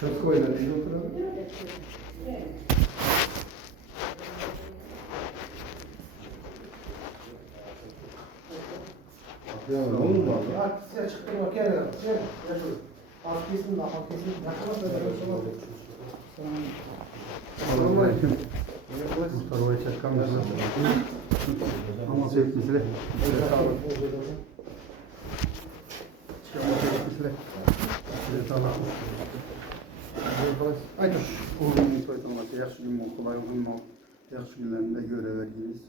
Çok koyular, iyi oturalım. Ya oğlum var ya. Size çıktım bak gel ya. Gel. Gel. Az kesin daha kesin. Yakala da böyle şey olur. Selamünaleyküm. Muhtarı çakkan mesela. Ama sevgilisiyle. Çıkamaz sevgilisiyle. Aytır. Oğlumun toytanması, yaxşı gün mol, kolay gün mol. Yaxşı günlerinde göreverdiğimiz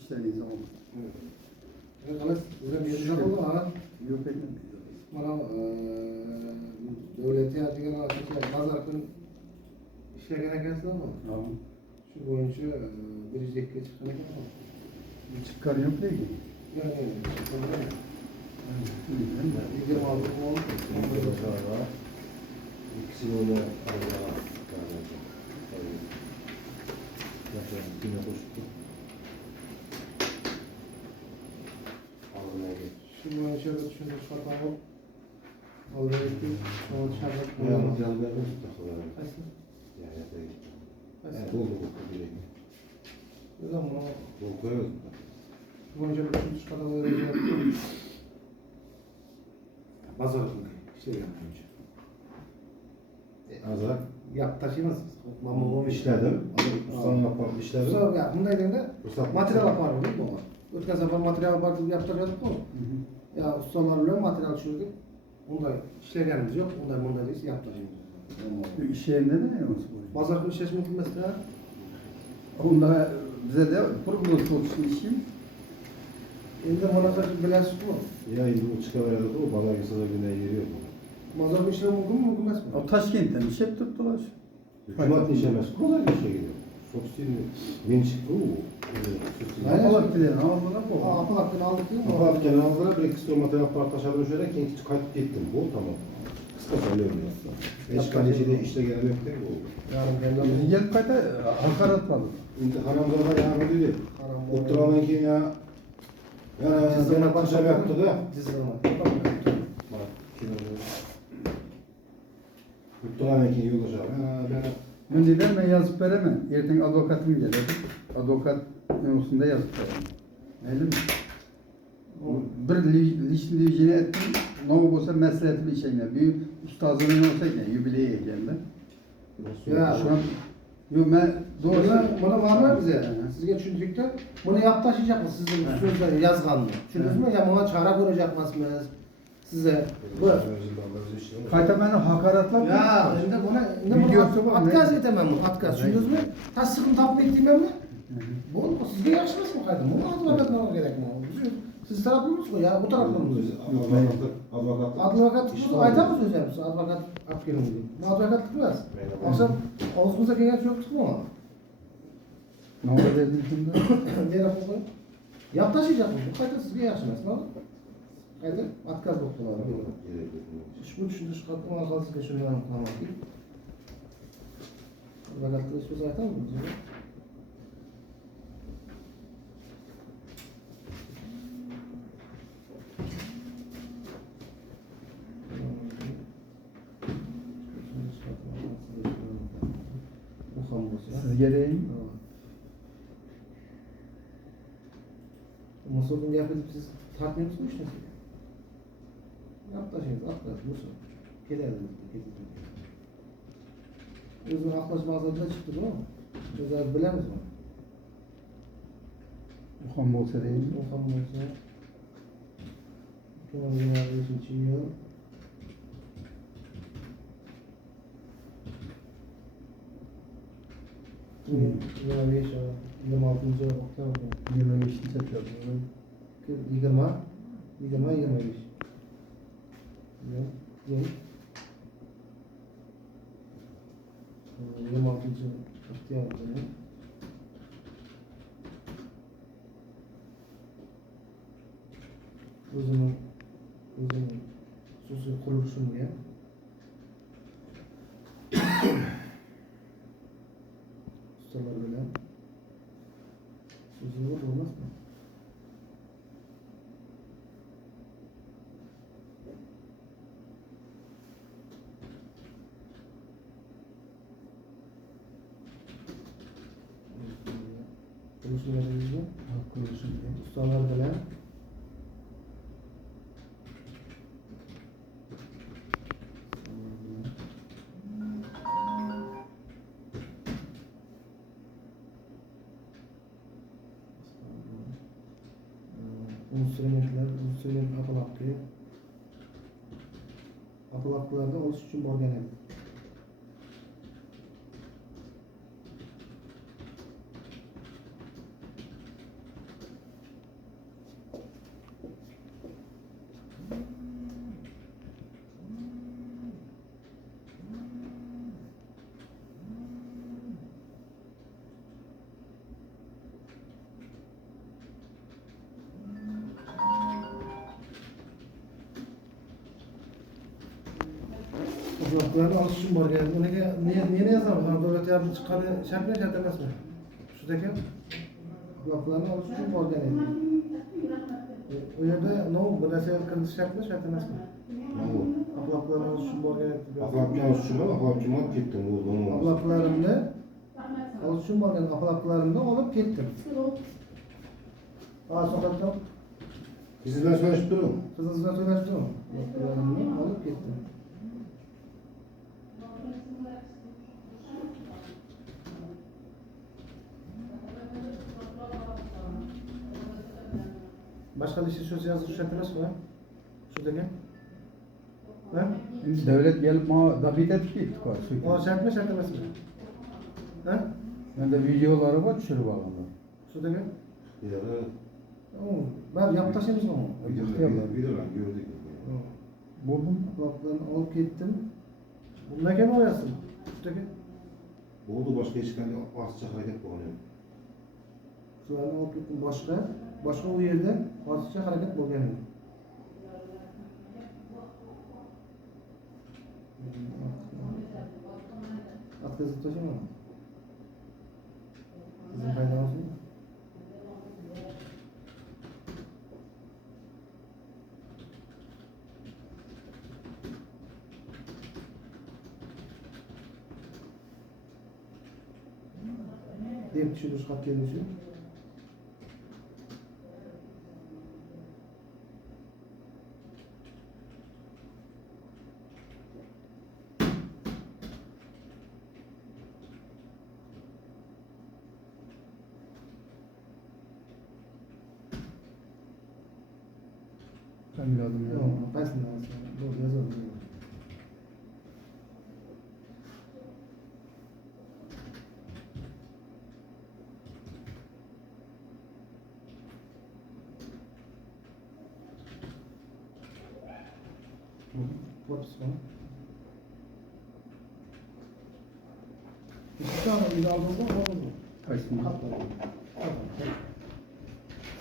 işleriniz oldu. Evet, sizden bir şey oldu ha. Yok etmem. Bana devlete yardım açıkçası pazar günü işe gelirken ama Tamam. şu boyunca biricikle çıkan ama Bir çıkar yok değil ki. yani bir de aldım oldu. İkisini öyle Allah'a emanet olun. Yine koştu. Allah'a emanet. Şimdi ben içeride düşündüm çıkartamam. Allah'a gittim. Sonra dışarıda Yalnız yanlarını tutaklar. Nasıl? Yani yapayım. Nasıl? Doldu bu direkt. Ne zaman o? Dolu koyuyoruz. Bu önce bütün çıkartamam yaptım. Pazar günü işte yapınca. Azar. Yap taşıyamaz. Mama o İşledim. Ustanın yapan işledim. Sonra ya bunda elinde Ruhsat materyal yapar değil mi o? Ötken sefer materyal yapardık yaptırıyorduk mu? Ya ustalar öyle materyal çözdük. Onda işleyenimiz yok. Onda değil yaptırıyoruz. İş yerinde ne yapıyorsun? Pazar günü işleşme mesela. Onda bize de kurgulu olsun işim. Elinde bana karşı bilen süt mu? Ya şimdi bu çıkaverdi o bana gitse de güne giriyor. Pazar günü işlem mümkün mü mümkün mi? O Taşkent'ten iş hep tuttular. Hükümet işlemez. Kolay bir şey geliyor. Çok sinirli. Ben çıktı o. Apalak dilerim ama buna bu. Apalak'tan aldık değil mi? Kapat kenarlara bir kısmı materyal partaşa dönüşerek ikinci kayıt gittim. Bu tamam. Kısa söylüyorum ya. Beş kaleciyle işte gelen yok değil mi bu? Yarın geldim. Gel kayda hakaret var. Şimdi haramzada yardım dedi. Haram. Otturaman kim ya? Ya Cizana ben taşa yaptı da. Cizana. Bak kim öyle? Otturaman kim yoldaş abi? Ben dedim ben yazıp veremem. Erten avukatım gelir. Avukat konusunda yazıp veremem. Öyle mi? Bir lişliğini ettim. Ne olursa mesleğetli şeyine. Bir ustazının olsa ki yübileye geldi. Ya Şu an yok ben doğrusu Buna var mı bize? Sizge düşündükte bunu yaptaşıyacak mı sizin sözleri yazgan mı? Düşündünüz mü? Ya buna çare koyacak mısınız? Size bu. kayta beni hakaretler. Ya şimdi buna Videosu var, atkaz ne? etemem bu atkaz. Düşündünüz mü? Ta sıkıntı tapıp ettiğim mi? Bu sizge yaşmaz mı kaydım? Bunu advokatına gerek mi? Siz tarafınız mı ya? Bu tarafınız mı? Advokatlık mı? Ayta mı söz yapıyorsun? Advokat akgönüm diyor. Bu advokatlık biraz. Akşam ağzımıza gelen çok tutma ama. Ne oldu dedim şimdi? Nereye koydu? Yaptaşıyacak mı? Bu kayda sizge yaşmaz. Ne olur? Kayda atkaz doktorlar. Bu düşündü şu katlı mağazası sizge şunu yanım tamam değil. Advokatlığı söz ayta mı? Siz gereğin. Masodun yapıp siz tatmin musunuz işte? Yaklaşınız, atlar, musun? Kederdiniz, Özün yaklaşma azalığında çıktı değil mi? Özel bilir misin? Okan olsa değil mi? O zaman olsa Kemal Genel için çiğniyor. Yine bir şey 26. oktav. 25'ini çekiyorum. 25. Yok. 26. oktav. Özünün sosyal kuruluşunu ya. Ustalar böyle. Sözünü de olmaz mı? Kuruluşun yöneticisi. Kuruluşun. Ustalar bilen. Unsuriyelik akıl hakkı. Akıl hakkılarda oluş için borgenel. Kulaklarını alışın var yani. Niye ne yazalım? Devlet yardımcı çıkanı şart ne şart demez mi? Şuradaki kulaklarını alışın var yani. O yerde ne oldu? Bu nasıl kırmızı şart ne şart demez mi? Ne oldu? Kulaklarını alışın var yani. Ahlakçı olsun ama ahlakçı olup gittim. Bu onun olsun. Kulaklarımda alışın var yani. Kulaklarımda olup gittim. Aa sokakta Sizden söyleşip durun. kızınızla söyleştim. Kulaklarımda olup gittim. Başka bir şey söz yazı şartınız mı? Şuradaki. Ha? Devlet gelip bana dabit etip gittik var. O şart mı şartınız mı? Ha? Ben de videoları var düşürüp alındı. Şuradaki. Videolar, Tamam. Ben yaptaşımız mı? videolar gördük. Buldum. Kulaklarını alıp gittim. Bunlar gene oyasın. Şuradaki. Oldu başka hiç kendi asıca hareket bulunuyor. Kulaklarını alıp gittim başka o yerde basitçe hareket bu gene. At kızı taşıma mı? Sizin fayda olsun mu? Diğer kişi düz kat gelişiyor. Ben lazım ya. Yok, ben sana bu yazalım. What's wrong? İki tane il aldığında oldu mu? Kaçsın. Katladı.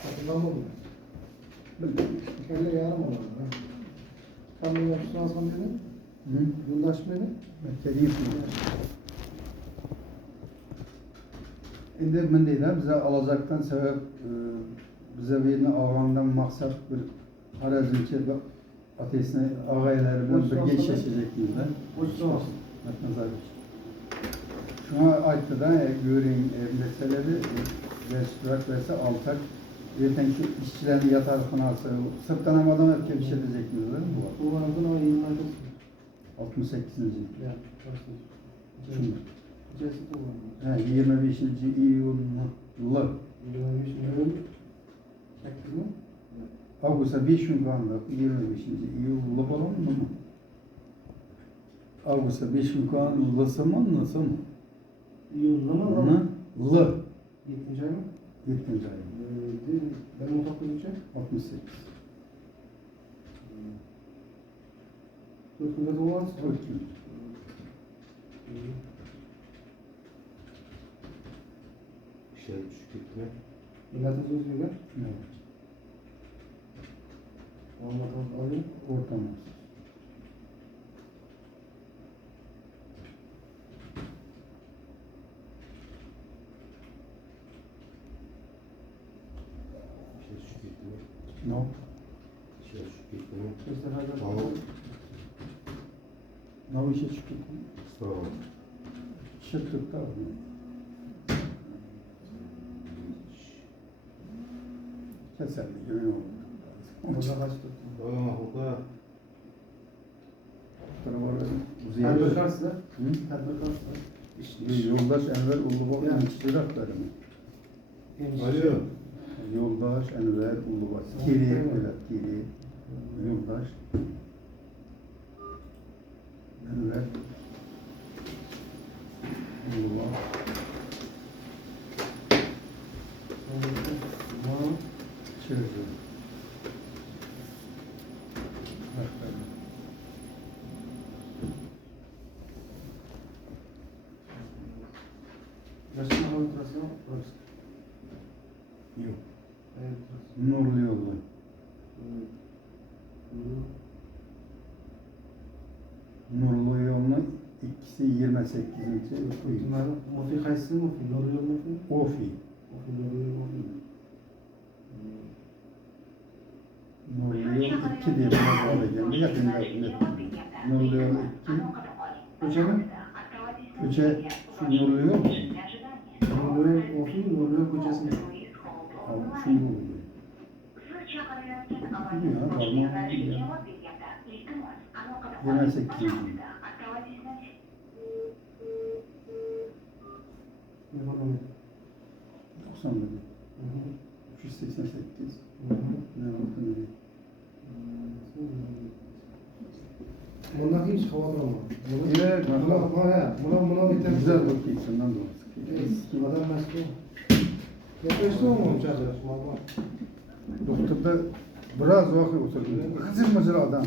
Hatırlanma mı? Elle yarım olur. Sen bunu yapıştın alsam beni. Hı? Yoldaş beni. Kediysin. Endi men deydi, bize alacaktan sebep bize verine ağlandan maksat bir harazınki bir ateşine ağayları bilen birge yaşayacakmızda. Hoşça olsun. Şuna aytdı da göreyim meseleleri restorat verse altak ertenki işçilerin yatarxanası sırttan amadan öpke bir şey diyecekmiz değil mi bu? Bu vardı ama yıllar kısmı. 68. Ya, Şunu. İçerisi bu var. 25. iyunlu 25 milyon. Çekti mi? Ağustos'a 5 gün kaldı. 25. iyunlu falan mı? Ağustos'a 5 gün kaldı. Lısı mı? Nasıl mı? Yılda mı? Lı. 7. ay mı? 7. ay. Ben onu toplayınca. 68. 4 günde doğmaz. 4 gün. İşler düşük gitme. Milletin sözüyle. Evet. Anlatalım. Alayım. Ortamız. İşler düşük gitme. No. İşler düşük gitme. Göster Tamam. No işe çıktık. Tamam. Çıktık da. Teselli gibi oldu. Burada kaç tuttu? Oğlum hukuklar. Tedbir karşısında. Hı? Tedbir karşısında. Yoldaş Enver Ulubak Yani. iştirakları mı? Alo. Yoldaş Enver Ulubak. Kiri, evet, Kiri. Yoldaş Enver Ulubak. Çevir. Yaşlı kontrası mı? Yok. Evet. Nurlu yolda. Nurlu yolun ikisi 28. Bunların mufi kayısı mufi, doğru yol mufi? Ofi. Mufi doğru yol mufi. Nurlu yol 2 diye buna bağlayacağım. Yakında net. Nurlu yol 2. Köçe mi? Köçe şu nurlu yol mu? Doğru yol mufi, doğru yol köçesi mi? Ama şu nurlu yol. Ya, normal ya. 28. Ne var mı? 91. 388. Ne oldu ne? Bundan hiç havalanma. Evet, Buna bir tane Güzel bakayım senden doğru. Adam meşgul. Yapıyorsun mu çadır? Valla. Doktorda biraz vakit oturdum. Hızır mızır adam.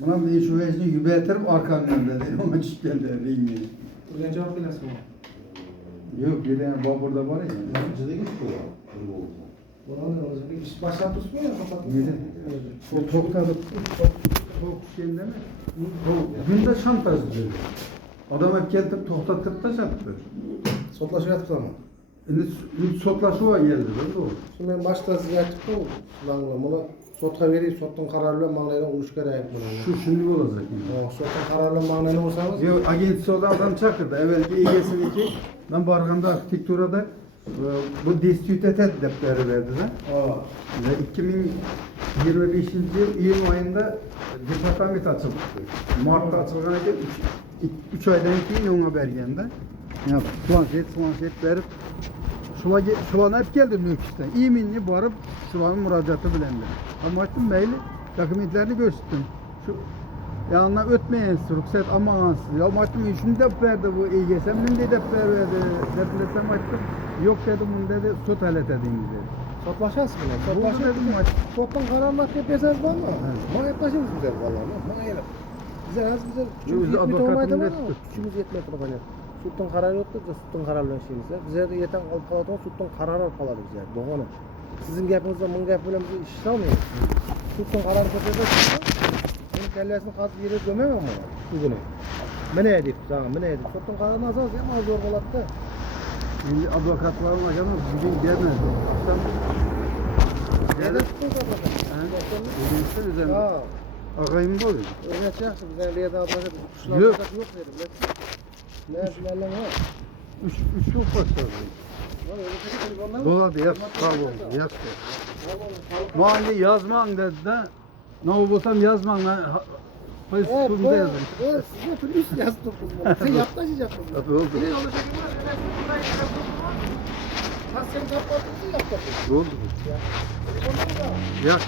Buna bir şu vezini yübeytirip arkamdan dedi. Ona çıkken de bilmiyorum. Buradan cevap bilesin mi? Yok bir tane baburda var ya. Yapıcıda geçiyor ya. Kırık oldu. Buna ne olacak? İş başlattı mı ya? Kapattı. Yedi. O toktadı. Tok şeyinde mi? Günde şantaj diyor. Adam hep gelip toktatıp da sattı. Sotlaşma yaptık ama. Şimdi sotlaşıva geldi değil mi? Şimdi ben başta ziyaret çıktım. Bunu sotka vereyim, sottun kararlı mağlayla uruş gerek bunu. Şimdi olacak yani. O sottun kararlı mağlayla olsanız. Yok, agentisi olan adam çakırdı. Evvelki İGS'deki ben Barganda arkitekturada bu distribütet defteri verdiler. Ve 2025 yıl Eylül ayında departament açıldı. Mart'ta açılgan eken 3 aydan keyin ona bergende. Ya planshet verip şulan hep geldi Nöküs'ten. İminli barıp şulanın müracaatı bilendi. Ama açtım maili, dokumentlerini gösterdim. Şu yanına ötmeyin ruhsat amansız. Ya açtım şunu dep verdi bu İGS'min de dep verdi. Deplesem açtım. Yok dedim bunu dedi, sot halet edeyim dedi. Sotlaşasın mı? Buldu dedim açtım. Sottan kararlı yapıyorsanız var mı? Evet. Bana yaklaşırız güzel vallahi. Bana yerim. Bize az bize Yok, küçümüz bize yetmiyor advokatın olmaydı ama yetmiyor. küçümüz yetmiyor bana. Sütten karar yoktu da sütten kararlı şeyimizde. Bize de yeten alıp kaladığında sütten karar alıp kaladı bize. Doğru. Sizin gapinizde bunun gap bilen bize iş almıyor. Sütten karar yapacağız. Benim kellesini kazı yere gömemem ama bugüne. Mene edip sana mene edip. Sütten kararını az az ama zor kalattı. Şimdi advokatların akşamı bugün gelmedi. Akşam Neden sütten kararlı? İGS'de üzerinde. Ha. Akayım da oluyor. Öyle çıkarsın. Bize bir yerde advokat kuşlar Yok. yok dedim. Ne yazılarla var? Üç yıl başladı. Lan öyle şey değil, onlar- Doladı yaz, kavga yaz. Mahalle yazman dedi de. Ne olsam yazman lan. Hayır, Evet, sunumda yazın. evet, size polis yazdı bunu. Sen yaptaşacaksın. Tabii oldu. Bir de olacak ki var, evet, burayı yaptın mı? Ha sen yapmadın, yaptın. Oldu. Ya. Ondan da. Yaz.